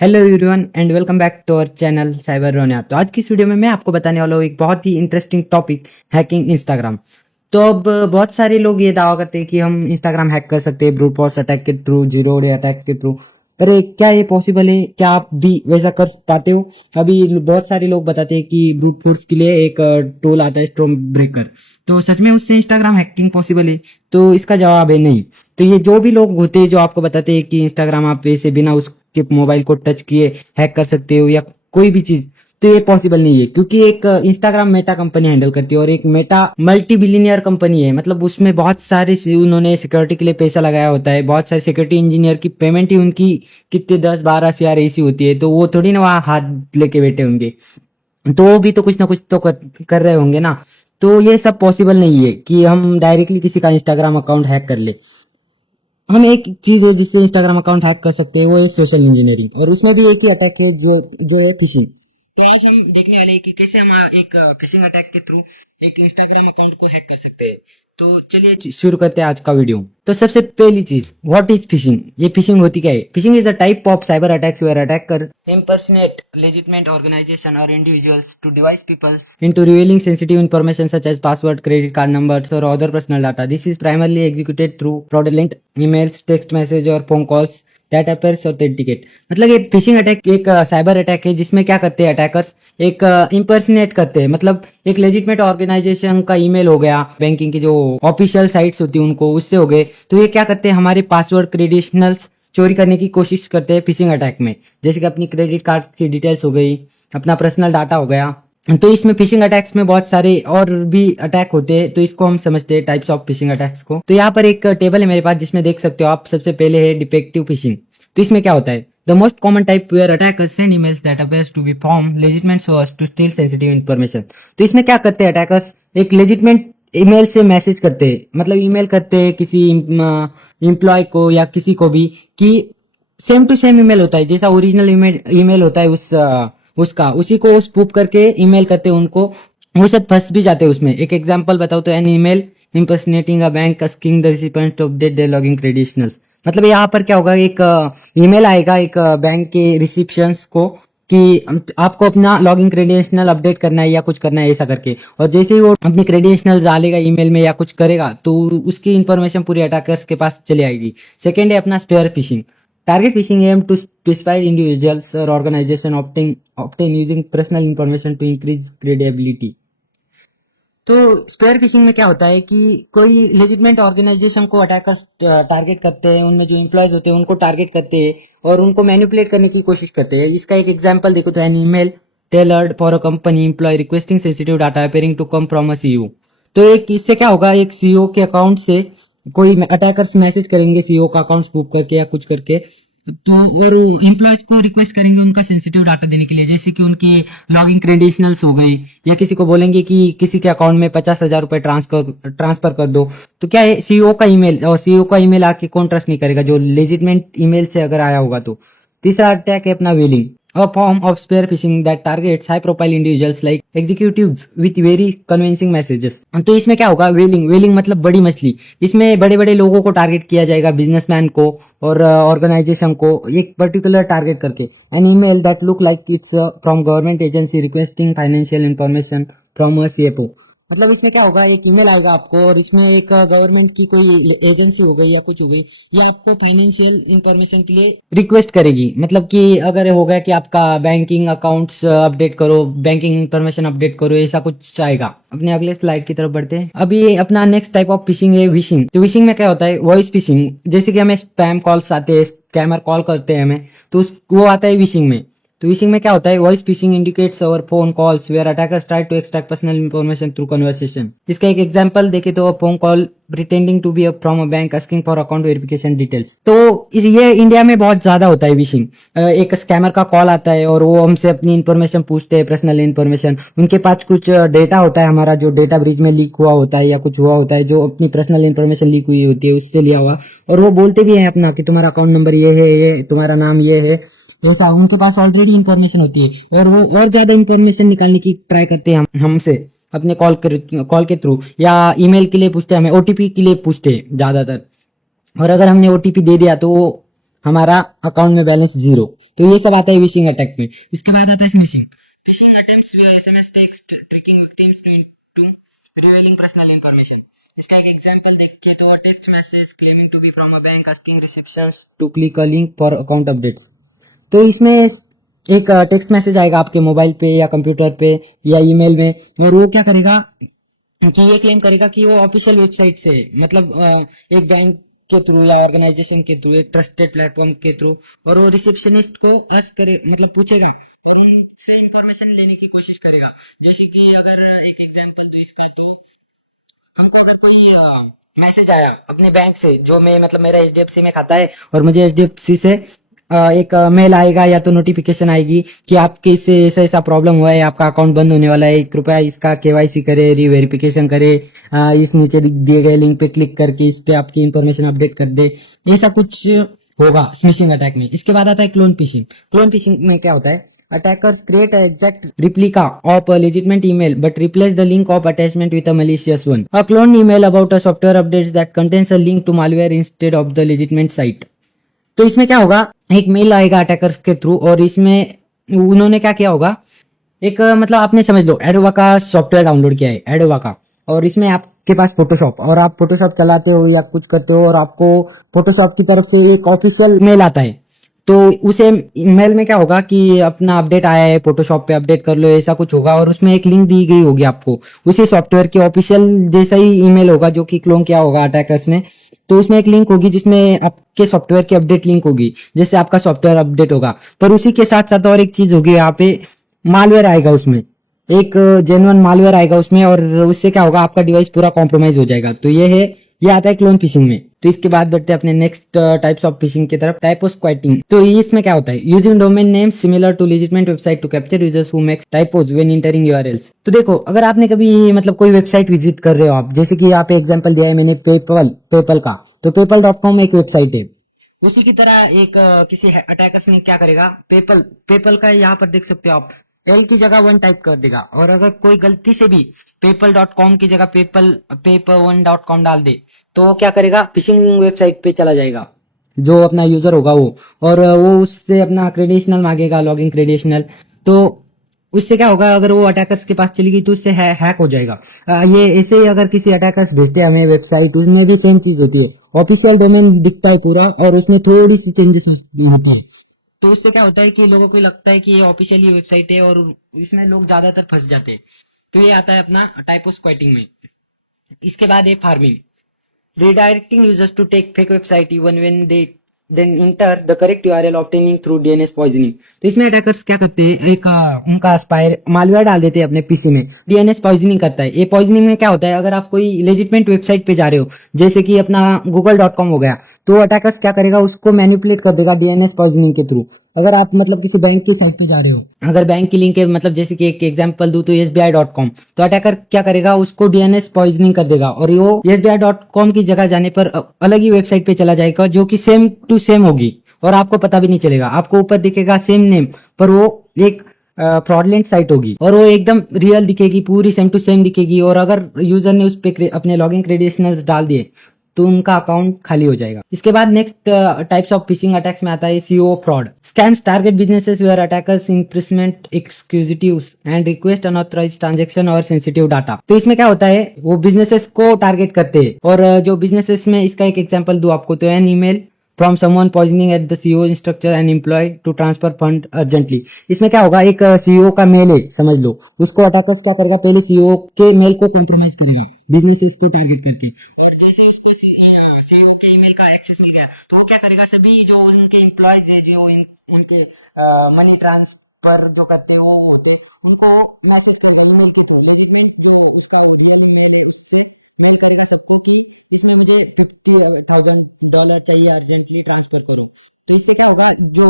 Hello everyone and welcome back to our channel cyber रोनिया। तो आज की इस वीडियो में मैं आपको बताने वाला हूँ एक बहुत ही इंटरेस्टिंग टॉपिक, हैकिंग इंस्टाग्राम। तो अब बहुत सारे लोग ये दावा करते हैं कि हम इंस्टाग्राम हैक कर सकते हैं ब्रूट फोर्स अटैक के थ्रू, जीरो डे अटैक के थ्रू। पर क्या ये पॉसिबल है? क्या आप भी वैसा कर पाते हो? अभी बहुत सारे लोग बताते हैं कि ब्रूट फोर्स के लिए एक टूल आता है, स्टॉर्म ब्रेकर। तो सच में उससे इंस्टाग्राम हैकिंग पॉसिबल है? तो इसका जवाब है नहीं। तो ये जो भी लोग होते हैं जो आपको बताते हैं कि इंस्टाग्राम आप ऐसे बिना उसके मोबाइल को टच किए हैक कर सकते हो या कोई भी चीज, तो ये पॉसिबल नहीं है, क्योंकि एक इंस्टाग्राम मेटा कंपनी हैंडल करती है और एक मेटा मल्टी बिलियनियर कंपनी है। मतलब उसमें बहुत सारे उन्होंने सिक्योरिटी के लिए पैसा लगाया होता है, बहुत सारे सिक्योरिटी इंजीनियर की पेमेंट ही उनकी कितने 10-12 हज़ार ऐसी होती है। तो वो थोड़ी ना वहां हाथ लेके बैठे होंगे, तो वो भी तो कुछ ना कुछ तो कर रहे होंगे ना। तो ये सब पॉसिबल नहीं है कि हम डायरेक्टली किसी का इंस्टाग्राम अकाउंट हैक कर ले। हम एक चीज है जिससे इंस्टाग्राम अकाउंट हैक कर सकते हैं, वो है सोशल इंजीनियरिंग, और उसमें भी एक ही अटैक है जो है फिशिंग। तो आज हम देखने वाले हैं कि कैसे हम एक फिशिंग अटैक के थ्रू एक इंस्टाग्राम अकाउंट को हैक कर सकते हैं। तो चलिए शुरू करते हैं आज का वीडियो। तो सबसे पहली चीज, व्हाट इज फिशिंग? ये फिशिंग होती क्या है? Phishing is a type of cyber attacks where attacker impersonate legitimate organization or individuals to devise people into revealing sensitive information such as password, credit card numbers, or other personal data. This is primarily executed through fraudulent emails, text message और phone calls that appears authenticate. मतलब ये phishing attack एक cyber attack है जिसमें क्या करते हैं attackers, एक इम्पर्सनेट करते हैं। मतलब एक लेजिटमेट ऑर्गेनाइजेशन का ईमेल हो गया, बैंकिंग की जो ऑफिशियल साइट्स होती है उनको, उससे हो गए। तो ये क्या करते हैं, हमारे पासवर्ड, क्रेडेंशियल्स चोरी करने की कोशिश करते हैं फिशिंग अटैक में। जैसे कि अपनी क्रेडिट कार्ड की डिटेल्स हो गई, अपना पर्सनल डाटा हो गया। तो इसमें फिशिंग अटैक्स में बहुत सारे और भी अटैक होते हैं, तो इसको हम समझते हैं टाइप्स ऑफ फिशिंग अटैक्स को। तो यहाँ पर एक टेबल है मेरे पास जिसमें देख सकते हो आप। सबसे पहले है डिफेक्टिव फिशिंग। तो इसमें क्या होता है? The most common type where attackers send emails that appears to be from legitimate source to steal sensitive information. तो इसमें क्या करते हैं अटैकर्स, एक लेजिटमेट ईमेल से मैसेज करते हैं, मतलब ईमेल करते हैं किसी एम्प्लॉय को या किसी को भी, कि सेम टू सेम ईमेल होता है जैसा ओरिजिनल ईमेल ईमेल होता है उसका, उसी को स्पूफ करके ईमेल करते हैं उनको। वो सब फंस भी जाते हैं उसमें। एक एग्जांपल बताओ तो, an email impersonating a bank asking the recipient to update their login credentials। मतलब यहाँ पर क्या होगा, एक ईमेल आएगा एक बैंक के रिसिप्शंस को कि आपको अपना लॉगिन क्रेडेंशियल अपडेट करना है या कुछ करना है ऐसा करके। और जैसे ही वो अपनी क्रेडेंशियल डालेगा ईमेल में या कुछ करेगा, तो उसकी इन्फॉर्मेशन पूरी अटैकर्स के पास चली आएगी। सेकेंड है अपना spear phishing. Target phishing aim to specified individuals और organisation obtain using personal information to increase credibility. तो स्पेयर फिशिंग में क्या होता है कि कोई लेजिटमेंट ऑर्गेनाइजेशन को अटैकर्स टारगेट करते हैं, उनमें जो एम्प्लॉयज होते हैं उनको टारगेट करते हैं और उनको मैनिपुलेट करने की कोशिश करते हैं। इसका एक एग्जांपल देखो तो, an email tailored for a company employ requesting sensitive data appearing to come from a CEO. तो एक इससे क्या होगा, एक सीईओ के अकाउंट से कोई अटैकर्स मैसेज करेंगे सीईओ का अकाउंट स्पूफ करके या कुछ करके, तो और एम्प्लॉयज को रिक्वेस्ट करेंगे उनका सेंसिटिव डाटा देने के लिए, जैसे कि उनकी लॉगिन क्रेडेंशियल्स हो गई, या किसी को बोलेंगे कि किसी के अकाउंट में 50,000 रुपए ट्रांसफर कर दो। तो क्या है, सीईओ का ईमेल, और सीईओ का ईमेल आके कौन ट्रस्ट नहीं करेगा जो लेजिटमेट ईमेल से अगर आया होगा तो। तीसरा अटैक है अपना wheeling, a form of spear phishing that targets high profile individuals like executives with very convincing messages। तो इसमें क्या होगा, व्हेलिंग, व्हेलिंग मतलब बड़ी मछली। इसमें बड़े बड़े लोगों को टारगेट किया जाएगा, बिजनेसमैन को और ऑर्गेनाइजेशन को, एक पर्टिकुलर टारगेट करके। An email that look like it's from government agency requesting financial information from a CFO. मतलब इसमें क्या होगा, एक ईमेल आएगा आपको और इसमें एक गवर्नमेंट की कोई एजेंसी हो गई या कुछ हो गई, ये आपको फाइनेंशियल इंफॉर्मेशन के लिए रिक्वेस्ट करेगी। मतलब कि अगर हो गया कि आपका बैंकिंग अकाउंट्स अपडेट करो, बैंकिंग इंफॉर्मेशन अपडेट करो, ऐसा कुछ आएगा। अपने अगले स्लाइड की तरफ बढ़ते हैं। अभी अपना नेक्स्ट टाइप ऑफ फिशिंग है विशिंग। तो विशिंग में क्या होता है, वॉइस फिशिंग। जैसे कि हमें स्पैम कॉल्स आते हैं, स्कैमर कॉल करते हैं हमें, तो वो आता है विशिंग में। तो विशिंग में क्या होता है, voice phishing indicates our phone calls where attackers try to extract personal information through conversation. इसका एक एग्जांपल देखे तो, phone call pretending to be from a bank asking for account verification details. तो ये इंडिया में बहुत ज्यादा होता है विशिंग। एक स्कैमर का कॉल आता है और वो हमसे अपनी इंफॉर्मेशन पूछते हैं, पर्सनल इंफॉर्मेशन। उनके पास कुछ डेटा होता है हमारा, जो डेटा ब्रीच में लीक हुआ होता है या कुछ हुआ होता है, जो अपनी पर्सनल इंफॉर्मेशन लीक हुई होती है उससे लिया हुआ। और वो बोलते भी है अपना कि तुम्हारा अकाउंट नंबर ये है, ये तुम्हारा नाम ये है, ऐसा। उनके पास ऑलरेडी इंफॉर्मेशन होती है और वो और ज्यादा इंफॉर्मेशन निकालने की ट्राई करते हैं हमसे अपने कॉल के थ्रू, या ईमेल के लिए पूछते हैं हमें, ओटीपी के लिए पूछते हैं ज्यादातर। और अगर हमने ओटीपी दे दिया तो वो हमारा अकाउंट में बैलेंस 0। तो ये सब आता है विशिंग अटैक में। इसके बाद आता है smishing. Phishing attempts SMS text tricking victims to revealing personal information. इसका एक एग्जांपल देखिए तो text message claiming to be from a bank asking receptions to click a link for account updates. तो इसमें एक टेक्स्ट मैसेज आएगा आपके mobile पे या कंप्यूटर पे या ईमेल में, और वो क्या करेगा कि ये क्लेम करेगा कि वो ऑफिशियल वेबसाइट से, मतलब एक बैंक के थ्रू या ऑर्गेनाइजेशन के थ्रू, एक ट्रस्टेड प्लेटफॉर्म के थ्रू, और वो रिसेप्शनिस्ट को आस्क करे, मतलब पूछेगा और इससे इंफॉर्मेशन लेने की कोशिश करेगा। जैसे कि अगर एक एग्जांपल दूं इसका, तो हमको अगर कोई मैसेज आया अपने बैंक से, जो मैं मतलब मेरा एचडीएफसी में खाता है, और मुझे एचडीएफसी से एक मेल आएगा या तो नोटिफिकेशन आएगी कि आपके इससे ऐसा ऐसा प्रॉब्लम हुआ है, आपका अकाउंट बंद होने वाला है, कृपया इसका केवाईसी करे, रीवेरिफिकेशन करे, इस नीचे दिए गए लिंक पे क्लिक करके इस पे आपकी इंफॉर्मेशन अपडेट कर दे, ऐसा कुछ होगा स्मिशिंग अटैक में। इसके बाद आता है क्लोन फिशिंग। क्लोन फिशिंग में क्या होता है, attackers create exact replica of a legitimate email but replace the link of attachment with a malicious one. A cloned email about a software updates that contains a link to malware instead of the legitimate site. तो इसमें क्या होगा, एक mail आएगा attackers के through, और इसमें उन्होंने क्या किया होगा, एक मतलब आपने समझ लो एडोवा का सॉफ्टवेयर डाउनलोड किया है, एडोवा का, और इसमें आपके पास फोटोशॉप, और आप फोटोशॉप चलाते हो या कुछ करते हो, और आपको फोटोशॉप की तरफ से एक ऑफिशियल मेल आता है। तो उसे मेल में क्या होगा कि अपना अपडेट आया है, फोटोशॉप पे अपडेट कर लो, ऐसा कुछ होगा, और उसमें एक लिंक दी गई होगी आपको उसी सॉफ्टवेयर के ऑफिशियल जैसा ही ईमेल होगा जो कि क्लोन किया होगा अटैकर्स ने। तो उसमें एक लिंक होगी जिसमें आपके सॉफ्टवेयर की अपडेट लिंक होगी, जैसे आपका सॉफ्टवेयर अपडेट होगा, पर उसी के साथ साथ और एक चीज होगी, यहाँ पे मालवेयर आएगा उसमें, एक जेन्युइन मालवेयर आएगा उसमें, और उससे क्या होगा, आपका डिवाइस पूरा कॉम्प्रोमाइज हो जाएगा। तो ये है, ये आता है क्लोन फिशिंग में। तो इसके बाद बढ़ते हैं अपने नेक्स्ट टाइप्स ऑफ फिशिंग की तरफ, टाइपो स्क्वैटिंग। तो इसमें क्या होता है, using domain name similar to legitimate website to capture users who makes typos when entering URLs. तो देखो, अगर आपने कभी मतलब कोई वेबसाइट विजिट कर रहे हो आप, जैसे कि यहाँ पे एग्जांपल दिया है मैंने पेपल पेपल का, तो पेपल.com एक वेबसाइट है। उसी की तरह एक किसी अटैकर्स ने क्या करेगा, पेपल पेपल का यहाँ पर देख सकते हो आप, एल की जगह वन टाइप कर देगा, और अगर कोई गलती से भी पेपल.com की जगह पेपर1.com डाल दे, तो वो क्या करेगा, फिशिंग वेबसाइट पे चला जाएगा, जो अपना यूजर होगा वो, और वो उससे अपना क्रेडेंशियल मांगेगा, लॉगिन क्रेडेंशियल। तो उससे क्या होगा, अगर वो अटैकर्स के पास चली गई तो उससे हैक हो जाएगा। ये ऐसे ही अगर किसी अटैकर्स भेजते हैं हमें वेबसाइट, उसमें भी सेम चीज होती है, ऑफिशियल डोमेन दिखता है पूरा, और उसमें थोड़ी सी चेंजेस होते हैं। तो उससे क्या होता है कि लोगों को लगता है कि ये ऑफिशियल वेबसाइट है, और इसमें लोग ज्यादातर फंस जाते हैं। तो ये आता है अपना टाइपो स्क्वैटिंग में। इसके बाद है farming, redirecting users to take fake website even when they then enter the correct URL obtaining through DNS poisoning। तो इसमें अटैकर्स क्या करते हैं, एक उनका स्पायर मालवेयर डाल देते हैं अपने पीसी में, डीएनएस पॉइजनिंग करता है। ये पॉइजनिंग में क्या होता है, अगर आप कोई लेजिटमेंट वेबसाइट पे जा रहे हो, जैसे कि अपना google.com हो गया, तो अटैकर्स क्या करेगा, उसको मैनिपुलेट कर देगा डीएनएस पॉइजनिंग के थ्रू। अगर आप मतलब किसी बैंक की साइट पे जा रहे हो, अगर बैंक की लिंक है, मतलब जैसे कि एक एग्जांपल दूं तो SBI.com, तो अटैकर क्या करेगा, उसको डीएनएस पॉइजनिंग कर देगा, और वो SBI.com की जगह जाने पर अलग ही वेबसाइट पे चला जाएगा, जो कि सेम टू सेम होगी, और आपको पता भी नहीं चलेगा। आपको ऊपर दिखेगा सेम नेम, पर वो एक फ्रॉडलेंट साइट होगी, और वो एकदम रियल दिखेगी, पूरी सेम टू सेम दिखेगी, और अगर यूजर ने उस पे अपने लॉगिन क्रेडेंशियल्स डाल दिए तो उनका अकाउंट खाली हो जाएगा। इसके बाद next types of phishing attacks में आता है CEO fraud. Scams target businesses where attackers impersonate executives and request unauthorised transaction और सेंसिटिव डाटा। तो इसमें क्या होता है, वो बिजनेसेस को टारगेट करते हैं, और जो बिजनेसेस में, इसका एक एग्जांपल दूं आपको, तो an email from someone posing at the CEO instructing and employee to transfer fund urgently. इसमें क्या होगा, एक सीईओ का मेल है समझ लो, उसको अटैकर्स क्या करेगा, पहले सीईओ के मेल को कॉम्प्रोमाइज करेगा बिजनेस को टारगेट करके, और जैसे ही उसको सीईओ के ईमेल का एक्सेस मिल गया, तो वो क्या करेगा, सभी जो उनके एम्प्लॉयज है, जो उनके मनी ट्रांसफर जो करते हैं वो होते हैं, उनको मैसेज करेगा ईमेल के थ्रू, लेजिटमेट जो इसका रियल ईमेल है उससे मेल करेगा सबको कि इसमें मुझे $50,000 चाहिए, अर्जेंटली ट्रांसफर करो। तो इससे क्या होगा, जो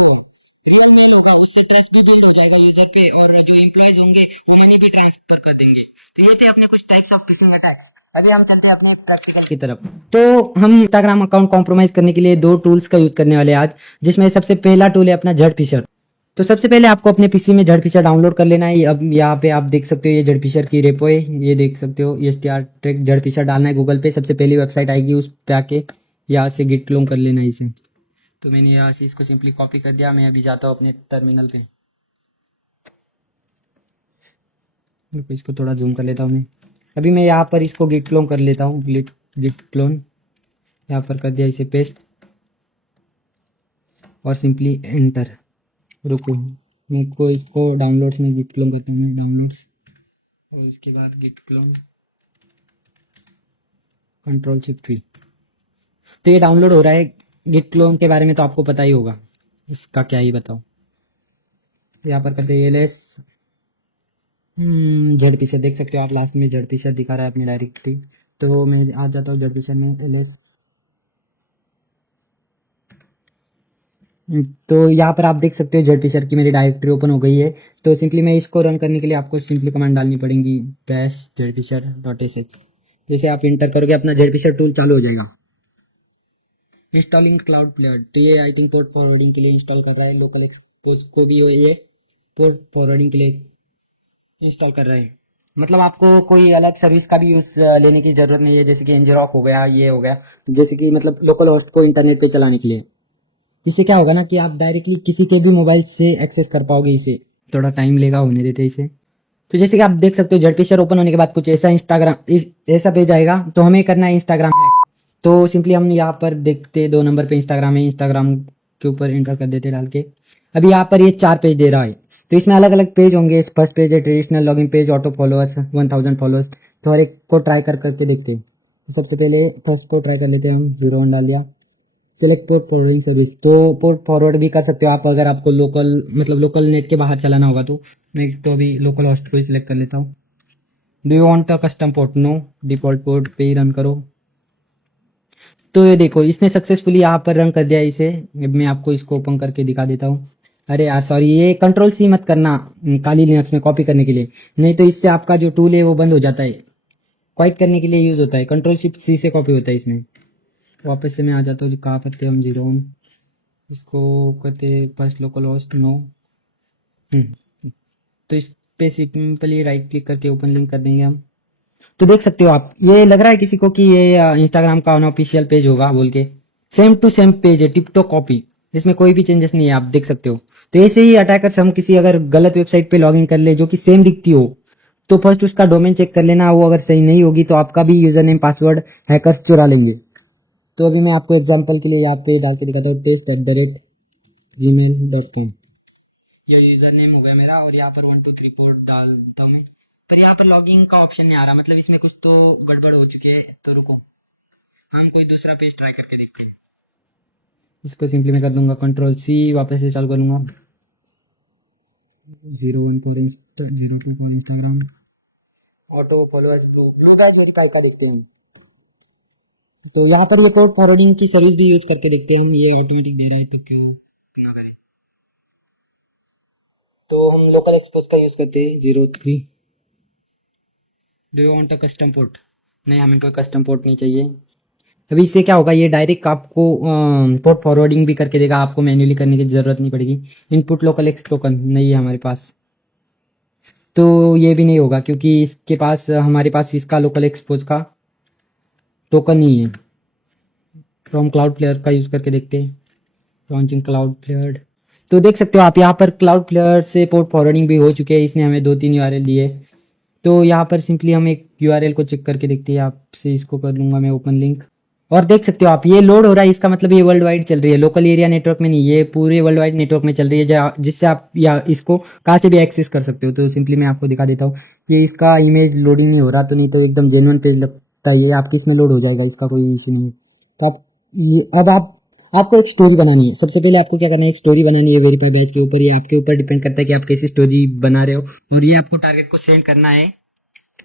रियल मेल होगा उससे ट्रस्ट भी बिल्ड हो जाएगा यूजर पे, और जो एम्प्लॉयज होंगे वो मनी भी ट्रांसफर कर देंगे। तो ये थे अपने कुछ टाइप्स ऑफ फिशिंग अटैक्स। अभी हम चलते हैं अपने प्रैक्टिकल की तरफ। तो हम इंस्टाग्राम अकाउंट कॉम्प्रोमाइज करने के लिए दो टूल्स का यूज करने वाले हैं आज, जिसमें सबसे पहला टूल है अपना झड़ फिशर। तो सबसे पहले आपको अपने पीसी में झड़ फिशर डाउनलोड कर लेना है। अब यहाँ पे आप देख सकते हो, ये झड़ फिशर की रेपो है, ये देख सकते हो, STR ट्रैक झड़ फिशर डालना है गूगल पे, सबसे पहली वेबसाइट आएगी उस पे आके यहाँ से गिट क्लोन कर लेना है इसे। तो मैंने यहाँ से इसको सिंपली कॉपी कर दिया। मैं अभी जाता हूँ अपने टर्मिनल पे। देखो इसको थोड़ा जूम कर लेता हूँ मैं। अभी मैं यहाँ पर इसको गिट क्लोन कर लेता हूँ। गिट क्लोन यहाँ पर कर दिया, इसे पेस्ट और सिंपली एंटर। रुको, मैं को इसको डाउनलोड्स में गिट क्लोन करता हूँ मैं, डाउनलोड्स, और उसके बाद गिट क्लोन Ctrl+Shift+V। तो ये डाउनलोड हो रहा है। गिट क्लोन के बारे में तो आपको पता ही होगा, इसका क्या ही बताओ। यहाँ पर करते हैं एलएस झड़पी से, देख सकते हो आप लास्ट में झड़पी से दिखा रहा है अपनी डायरेक्टली। तो मैं आ जाता हूँ झड़पी से में एलएस। तो यहाँ पर आप देख सकते हो जेड सर की मेरी डायरेक्टरी ओपन हो गई है। तो सिंपली मैं इसको रन करने के लिए आपको सिंपली कमांड डालनी पड़ेगी, -zdpsr.sh। जैसे आप इंटर करोगे अपना जेड टूल चालू हो जाएगा। इंस्टॉलिंग क्लाउड प्लेयर, तो ये आई थिंक पोर्ट फॉरवर्डिंग के लिए इंस्टॉल कर रहा है। लोकल एक्सपोज को भी ये पोर्ट फॉरवर्डिंग के लिए इंस्टॉल कर रहा है। मतलब आपको कोई अलग सर्विस का भी यूज लेने की जरूरत नहीं है, जैसे कि ngrok हो गया, ये हो गया, जैसे कि मतलब लोकल होस्ट को इंटरनेट पे चलाने के लिए। इससे क्या होगा ना कि आप डायरेक्टली किसी के भी मोबाइल से एक्सेस कर पाओगे इसे। थोड़ा टाइम लेगा, होने देते इसे। तो जैसे कि आप देख सकते हो जेडपीशर ओपन होने के बाद कुछ ऐसा ऐसा पेज आएगा। तो हमें करना है इंस्टाग्राम हैक। तो सिंपली हम यहाँ पर देखते 2 नंबर पे इंस्टाग्राम है, इंस्टाग्राम के ऊपर एंटर कर देते डाल के। अभी यहाँ पर ये 4 पेज दे रहा है। तो इसमें अलग अलग पेज होंगे। फर्स्ट पेज है traditional login page, auto followers, 1000 followers. तो हर एक को ट्राई करके देखते हैं। तो सबसे पहले फर्स्ट को ट्राई कर लेते हैं हम, 0 डाल दिया। सिलेक्ट पोर्ट फॉरवर्डिंग सर्विस, तो पोर्ट फॉरवर्ड भी कर सकते हो आप अगर आपको लोकल मतलब लोकल नेट के बाहर चलाना होगा। तो मैं तो अभी लोकल होस्ट को ही सिलेक्ट कर लेता हूँ। Do you want a custom port? No, default port पे ही रन करो। तो ये देखो इसने सक्सेसफुली यहाँ पर रन कर दिया इसे। मैं आपको इसको ओपन करके दिखा देता हूँ। अरे यार सॉरी, ये Ctrl+C मत करना काली लिनक्स में कॉपी करने के लिए, नहीं तो इससे आपका जो टूल है वो बंद हो जाता है। क्वाइट करने के लिए यूज होता है, Ctrl+Shift+C से कॉपी होता है इसमें। वापस से मैं आ जाता हूँ, कहाँ करते हैं हम 0 इसको करते फर्स्ट लोकल होस्ट नो। तो इस पे सिंपली राइट क्लिक करके ओपन लिंक कर देंगे हम। तो देख सकते हो आप, ये लग रहा है किसी को कि ये इंस्टाग्राम का अनऑफिशियल पेज होगा बोल के। सेम टू सेम पेज है, टिप टॉप कॉपी। इसमें कोई भी चेंजेस नहीं है, आप देख सकते हो। तो ऐसे ही अटैकर्स हम किसी अगर गलत वेबसाइट पे लॉगिन कर ले जो कि सेम दिखती हो, तो फर्स्ट उसका डोमेन चेक कर लेना। वो अगर सही नहीं होगी तो आपका भी यूजर नेम पासवर्ड हैकर्स चुरा लेंगे। तो अभी मैं आपको एग्जाम्पल के लिए यहाँ पे डाल के दिखाता हूँ, test@gmail.com। ये यूजर नेम हो गया मेरा, और यहाँ पर 1 2 3 4 डालता हूँ मैं। पर यहाँ पर लॉगिंग का ऑप्शन नहीं आ रहा, मतलब इसमें कुछ तो गड़बड़ हो चुकी है। तो रुको, हम कोई दूसरा पेज ट्राई करके देखते हैं। इसको सिंपली मैं कर दूंगा Ctrl+C, वापस से चालू करूंगा 0 1 4 इंस्टाग्राम, ऑटो फॉलोअर्स ब्लू का वेरीफाई का देखते हैं। तो यहाँ पर ये पोर्ट फॉरवर्डिंग की सर्विस भी यूज करके देखते हैं हम, ये ऑटोमेटिक दे रहे हैं तो क्यों ना करें। तो हम लोकल एक्सपोज का यूज करते हैं 03। Do you want a custom port? नहीं, हमें कोई कस्टम पोर्ट नहीं चाहिए। अभी इससे क्या होगा, ये डायरेक्ट आपको पोर्ट फॉरवर्डिंग भी करके देगा, आपको मैन्युअली करने की जरूरत नहीं पड़ेगी। इनपुट लोकल एक्स टोकन नहीं है हमारे पास, तो ये भी नहीं होगा क्योंकि इसके पास हमारे पास इसका लोकल एक्सपोज का टोकन नहीं है। तो हम क्लाउड प्लेयर का यूज करके देखते हैं, लॉन्चिंग क्लाउड प्लेयर। तो देख सकते हो आप यहाँ पर क्लाउड प्लेयर से पोर्ट फॉरवर्डिंग भी हो चुके हैं। इसने हमें 2 3 यूआरएल दिए। तो यहाँ पर सिंपली हम एक यूआरएल को चेक करके देखते हैं। आपसे इसको कर लूंगा मैं ओपन लिंक, और देख सकते हो आप ये लोड हो रहा है। इसका मतलब ये वर्ल्ड वाइड चल रही है, लोकल एरिया नेटवर्क में नहीं, ये पूरे वर्ल्ड वाइड नेटवर्क में चल रही है, जिससे आप या इसको कहाँ से भी एक्सेस कर सकते हो। तो सिंपली मैं आपको दिखा देता हूँ, ये इसका इमेज लोडिंग नहीं हो रहा, तो नहीं तो एकदम जेन्युइन पेज लगता है। ये आपकी इसमें लोड हो जाएगा, इसका कोई इशू नहीं। तो आप अब आपको एक स्टोरी बनानी है। सबसे पहले आपको क्या करना है, एक स्टोरी बनानी है वेरीफाई बैच के ऊपर। ये आपके ऊपर डिपेंड करता है कि आप कैसी स्टोरी बना रहे हो, और ये आपको टारगेट को सेंड करना है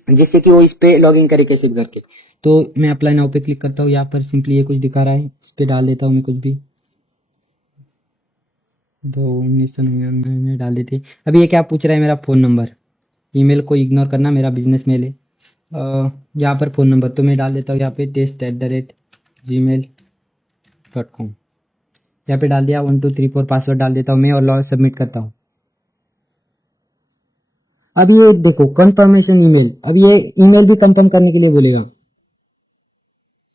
जिससे कि वो इस पे लॉग इन करे कैसे भी करके। तो मैं अप्लाई नाउ पे क्लिक करता हूँ। यहाँ पर सिंपली ये कुछ दिखा रहा है, इस पे डाल देता हूँ मैं कुछ भी, 1999 में डाल देते। अभी ये क्या पूछ रहा है, मेरा फ़ोन नंबर। ईमेल को इग्नोर करना, मेरा बिजनेस मेल है। यहाँ पर फ़ोन नंबर तो मैं डाल देता हूँ यहाँ पे test@gmail.com। यहाँ पे डाल दिया 1 2 3 4 पासवर्ड डाल देता हूँ मैं, और लॉग सबमिट करता हूँ। अब ये देखो कंफर्मेशन ईमेल, अब ये ईमेल भी कंफर्म करने के लिए बोलेगा।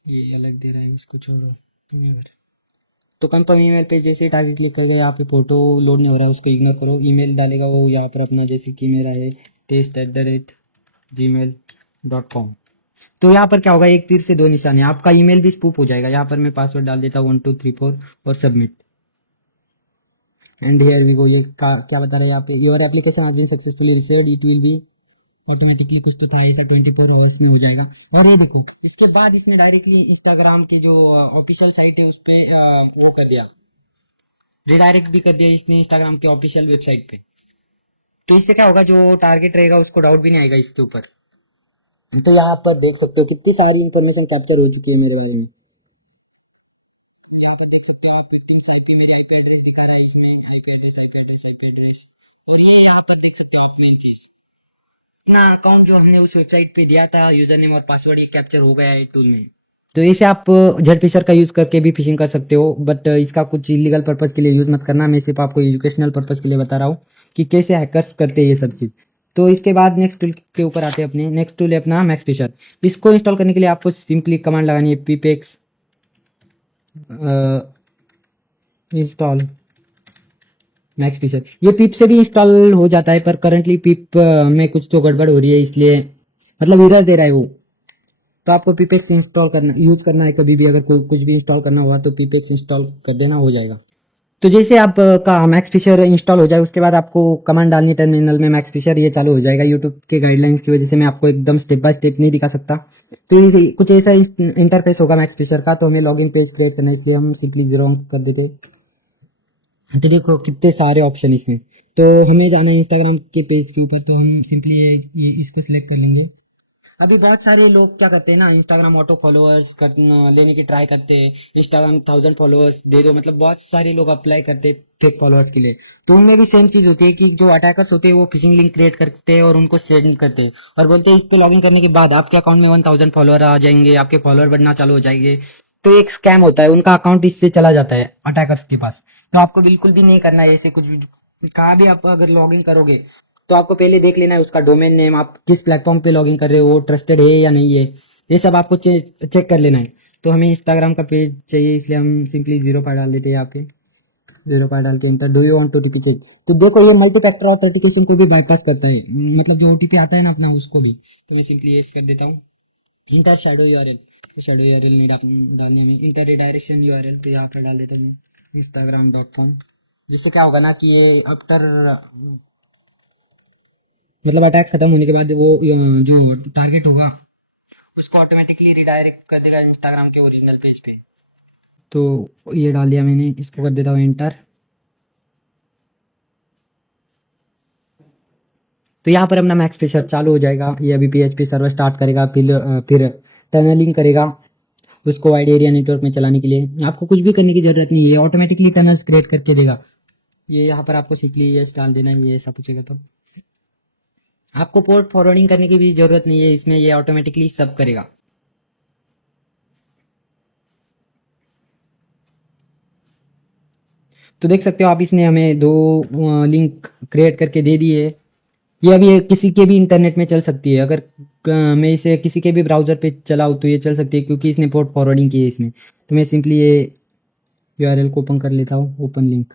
ये अलग दे रहा है, इसको छोड़ो। तो कंफर्म ईमेल पे जैसे टारगेट क्लिक करेगा, यहाँ पे फोटो लोड नहीं हो रहा है, उसको इग्नोर करो। ईमेल डालेगा वो यहाँ पर अपना, जैसे कि मेरा है test@gmail.com। तो यहाँ पर क्या होगा, एक तीर से दो निशान है, आपका ईमेल भी स्पूप हो जाएगा। यहाँ पर मैं पासवर्ड डाल देता हूँ 1234 और submit. And here we go. ये क्या बता रहा है यहाँ पे, your application has been successfully received, it will be automatically, कुछ तो था ऐसा, 24 आवर्स में हो जाएगा। और ये देखो, इसके बाद इसने डायरेक्टली इंस्टाग्राम की जो ऑफिशियल साइट है उस पे वो कर दिया, रिडायरेक्ट भी कर दिया इसने इंस्टाग्राम की ऑफिशियल वेबसाइट पे। तो इससे क्या होगा, जो टारगेट रहेगा उसको डाउट भी नहीं आएगा इसके ऊपर। तो यहाँ पर देख सकते हो कितनी सारी इन्फॉर्मेशन कैप्चर हो चुकी है मेरे बारे में। यहाँ पर देख सकते हो आप, विक्टिम्स आईपी, मेरे आईपी एड्रेस दिखा रहा है इसमें, IP address, IP address, IP address. और ये यहाँ पर देख सकते हो आप मेन चीज, अपना अकाउंट जो हमने उस वेबसाइट पे दिया था, यूजर नेम और पासवर्ड, ये कैप्चर हो गया है टूल में। तो इसे आप जेड फिशर का यूज करके भी फिशिंग कर सकते हो, बट इसका कुछ इलीगल पर्पज के लिए यूज मत करना। मैं सिर्फ आपको एजुकेशनल पर्पज के लिए बता रहा हूँ कि कैसे हैकर्स करते हैं ये सब चीज। तो इसके बाद नेक्स्ट टूल के ऊपर आते हैं अपने। नेक्स्ट टूल है अपना मैक्स फिशर। इसको इंस्टॉल करने के लिए आपको सिंपली कमांड लगानी है, पीपेक्स इंस्टॉल मैक्स फीचर। ये पीप से भी इंस्टॉल हो जाता है, पर करंटली पीप में कुछ तो गड़बड़ हो रही है, इसलिए मतलब एरर दे रहा है वो। तो आपको पीपेक्स इंस्टॉल करना, यूज करना है कभी भी, अगर कुछ भी इंस्टॉल करना हुआ तो पीपेक्स इंस्टॉल कर देना, हो जाएगा। तो जैसे आप का मैक्स फीचर इंस्टॉल हो जाए, उसके बाद आपको कमांड डालनी है टर्मिनल में, मैक्स फीचर, ये चालू हो जाएगा। यूट्यूब के गाइडलाइंस की वजह से मैं आपको एकदम स्टेप बाय स्टेप नहीं दिखा सकता। तो ये कुछ ऐसा इंटरफेस होगा मैक्स फीचर का। तो हमें लॉगिन पेज क्रिएट करना है, इसलिए हम सिंपली 0 कर देते। तो देखो कितने सारे ऑप्शन इसमें। तो हमें जाना है इंस्टाग्राम के पेज के ऊपर, तो हम सिंपली ये इसको सिलेक्ट कर लेंगे। अभी बहुत सारे लोग क्या करते हैं ना, इंस्टाग्राम ऑटो फॉलोअर्स लेने की ट्राई करते हैं। इंस्टाग्राम 1000 फॉलोअर्स दे दो, मतलब बहुत सारे लोग अप्लाई करते हैं फेक फॉलोअर्स के लिए। तो उनमें भी सेम चीज होती है कि जो अटैकर्स होते हैं वो फिशिंग लिंक क्रिएट करते हैं और उनको सेंड करते हैं, और बोलते हैं इस पे लॉगिन करने के बाद आपके अकाउंट में 1000 फॉलोअर आ जाएंगे, आपके फॉलोअर बढ़ना चालू हो जाएंगे। तो एक स्कैम होता है, उनका अकाउंट इससे चला जाता है अटैकर्स के पास। तो आपको बिल्कुल भी नहीं करना है ऐसे कुछ भी। कहाँ भी आप अगर लॉगिन करोगे तो आपको पहले देख लेना है उसका डोमेन नेम, आप किस प्लेटफॉर्म पे लॉगिन कर रहे हो, वो ट्रस्टेड है या नहीं है, ये सब आपको चेक कर लेना है। तो हमें इंस्टाग्राम का पेज चाहिए, इसलिए हम सिंपली 0 डाल देते हैं यहाँ पे। 0 डाल के enter, do you want OTP check. तो देखो ये मल्टी फैक्टर ऑथेंटिकेशन को भी बाईपास करता है, मतलब जो ओटीपी आता है ना अपना, उसको भी। तो मैं सिंपली यस कर देता हूँ। इंटर शैडो यूआरएल, तो शैडो यूआरएल नहीं डालनी हमें, इंटर रिडायरेक्शन यूआरएल तो यहाँ पर डाल देता हूँ instagram.com। जिससे क्या होगा ना कि ये आफ्टर, मतलब अटैक खत्म होने के बाद वो जो टारगेट होगा उसको ऑटोमेटिकली रिडायरेक्ट कर देगा इंस्टाग्राम के ओरिजिनल पेज पे। तो ये डाल दिया मैंने, इसको कर देता हूँ एंटर। तो यहाँ पर अपना मैक्स फिशर चालू हो जाएगा। ये अभी पीएचपी सर्वर स्टार्ट करेगा, फिर टनलिंग करेगा उसको वाइड एरिया नेटवर्क में चलाने के लिए। आपको कुछ भी करने की जरूरत नहीं है, ऑटोमेटिकली टनल्स क्रिएट करके देगा। ये यहाँ पर आपको सिंपली ये डाल देना है, ये ऐसा पूछेगा तो आपको पोर्ट फॉरवर्डिंग करने की भी जरूरत नहीं है इसमें, ये ऑटोमेटिकली सब करेगा। तो देख सकते हो आप, इसने हमें दो लिंक क्रिएट करके दे दिए। ये अभी किसी के भी इंटरनेट में चल सकती है, अगर मैं इसे किसी के भी ब्राउजर पे चलाऊँ तो ये चल सकती है, क्योंकि इसने पोर्ट फॉरवर्डिंग की है इसमें। तो मैं सिंपली ये यूआरएल को ओपन कर लेता हूँ, ओपन लिंक।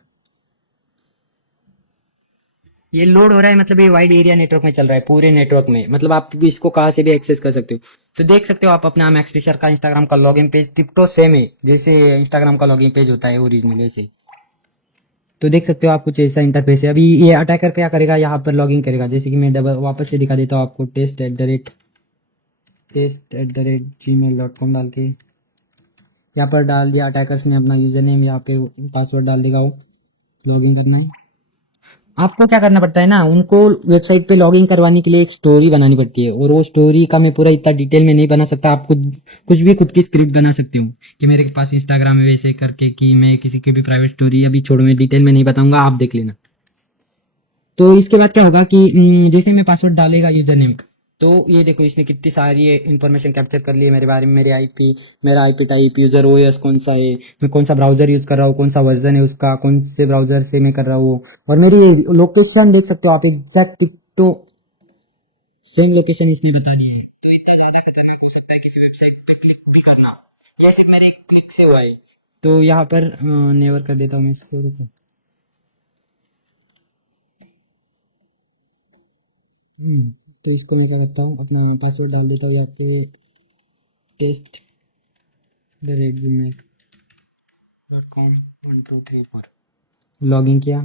ये लोड हो रहा है, मतलब ये वाइड एरिया नेटवर्क में चल रहा है, पूरे नेटवर्क में, मतलब आप भी इसको कहाँ से भी एक्सेस कर सकते हो। तो देख सकते हो आप अपना मैक्स फिशर का इंस्टाग्राम का लॉगिन पेज टिप्टो सेम है, जैसे इंस्टाग्राम का लॉगिन पेज होता है ओरिजिनल वैसे। तो देख सकते हो आप, कुछ ऐसा इंटरफेस है। अभी ये अटैकर क्या करेगा, यहाँ पर लॉगिन करेगा, जैसे कि मैं डबल वापस से दिखा देता हूँ आपको, test@gmail.com डाल के यहाँ पर डाल दिया। अटैकर्स ने अपना यूजर नेम, यहाँ पे पासवर्ड डाल देगा वो, लॉगिन करना है। आपको क्या करना पड़ता है ना, उनको वेबसाइट पे लॉगिन करवाने के लिए एक स्टोरी बनानी पड़ती है, और वो स्टोरी का मैं पूरा इतना डिटेल में नहीं बना सकता। आप खुद कुछ भी खुद की स्क्रिप्ट बना सकते हो कि मेरे पास इंस्टाग्राम है वैसे करके, कि मैं किसी की भी प्राइवेट स्टोरी अभी छोड़ो, मैं डिटेल में नहीं बताऊंगा, आप देख लेना। तो इसके बाद क्या होगा कि जैसे मैं पासवर्ड डालेगा यूजर नेम का, तो ये देखो इसने कितनी सारी इन्फॉर्मेशन कैप्चर कर ली है मेरे बारे में, मेरे आईपी, मेरा आईपी टाइप, यूजर ओएस कौन सा है, मैं कौन सा ब्राउजर यूज कर रहा हूँ, कौन सा वर्जन है उसका, कौन से ब्राउजर से मैं कर रहा हूँ, और मेरी लोकेशन देख सकते हो आप, एग्जैक्ट टिप्टो सेम लोकेशन इसने बता दी है। तो इतना ज्यादा खतरनाक हो सकता है किसी वेबसाइट पे क्लिक भी करना, ये सिर्फ मेरे क्लिक से हुआ है। तो यहाँ पर नेवर कर देता हूँ मैं इसको, रुको। तो इसको मैं क्या करता हूँ, अपना पासवर्ड डाल देता हूँ यहाँ पे, test the red com 1 2 3 4। Login किया,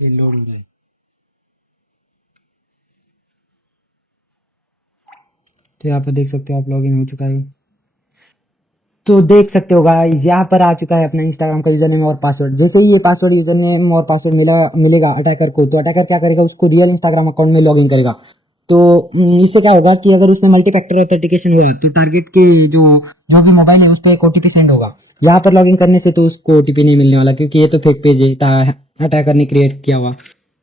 ये लोड हो रहा है। तो यहाँ पर देख सकते हो आप, लॉगिन हो चुका है। तो देख सकते हो गाइस, यहाँ पर आ चुका है अपना इंस्टाग्राम का यूजर नेम और पासवर्ड। जैसे ही ये पासवर्ड, यूजर नेम और पासवर्ड मिलेगा अटैकर को, तो अटैकर क्या करेगा, उसको रियल इंस्टाग्राम अकाउंट में लॉगिन करेगा। तो इससे क्या होगा कि अगर उसमें मल्टी फैक्टर ऑथेंटिकेशन हुआ तो टारगेट के जो भी मोबाइल है उस पर एक ओटीपी सेंड होगा। यहाँ पर लॉगिन करने से तो उसको ओटीपी नहीं मिलने वाला, क्योंकि ये तो फेक पेज है, अटैकर ने क्रिएट किया हुआ।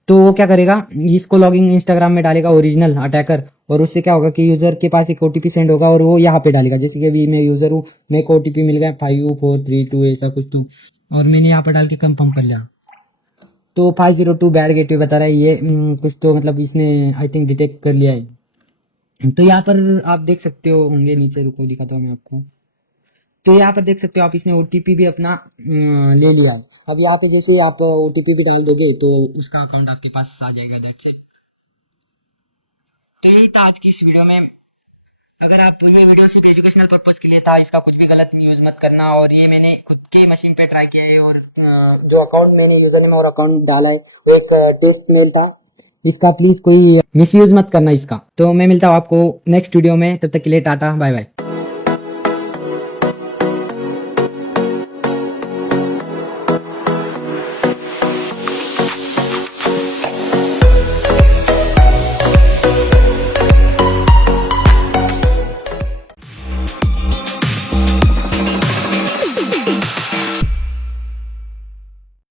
तो वो क्या करेगा, इसको लॉगिन इंस्टाग्राम में डालेगा ओरिजिनल अटैकर, और उससे क्या होगा कि यूजर के पास एक ओटीपी सेंड होगा और वो यहाँ पे डालेगा। जैसे कि अभी मैं यूजर हूँ, मेरे को ओटीपी मिल गया 5432 ऐसा कुछ, तो और मैंने यहाँ पर डाल के कंफर्म कर लिया। तो 502 बैड गेटवे बता रहा है ये, कुछ तो मतलब इसने आई थिंक डिटेक्ट कर लिया है। तो यहाँ पर आप देख सकते हो होंगे नीचे, रुको दिखाता हूँ मैं आपको। तो यहाँ पर देख सकते हो आप, इसने ओटीपी भी अपना ले लिया है। अब यहाँ पे जैसे आप ओटीपी भी डाल दोगे तो उसका अकाउंट आपके पास आ जाएगा, दैट्स इट। तो यही था आज की इस वीडियो में। अगर आप, ये वीडियो सिर्फ एजुकेशनल पर्पज के लिए था, इसका कुछ भी गलत यूज मत करना। और ये मैंने खुद के मशीन पे ट्राई किया है, और जो अकाउंट मैंने यूजर नेम और अकाउंट डाला है वो एक टेस्ट मेल था। इसका प्लीज कोई मिसयूज मत करना इसका। तो मैं मिलता हूँ आपको नेक्स्ट वीडियो में, तब तक के लिए टाटा बाय बाय।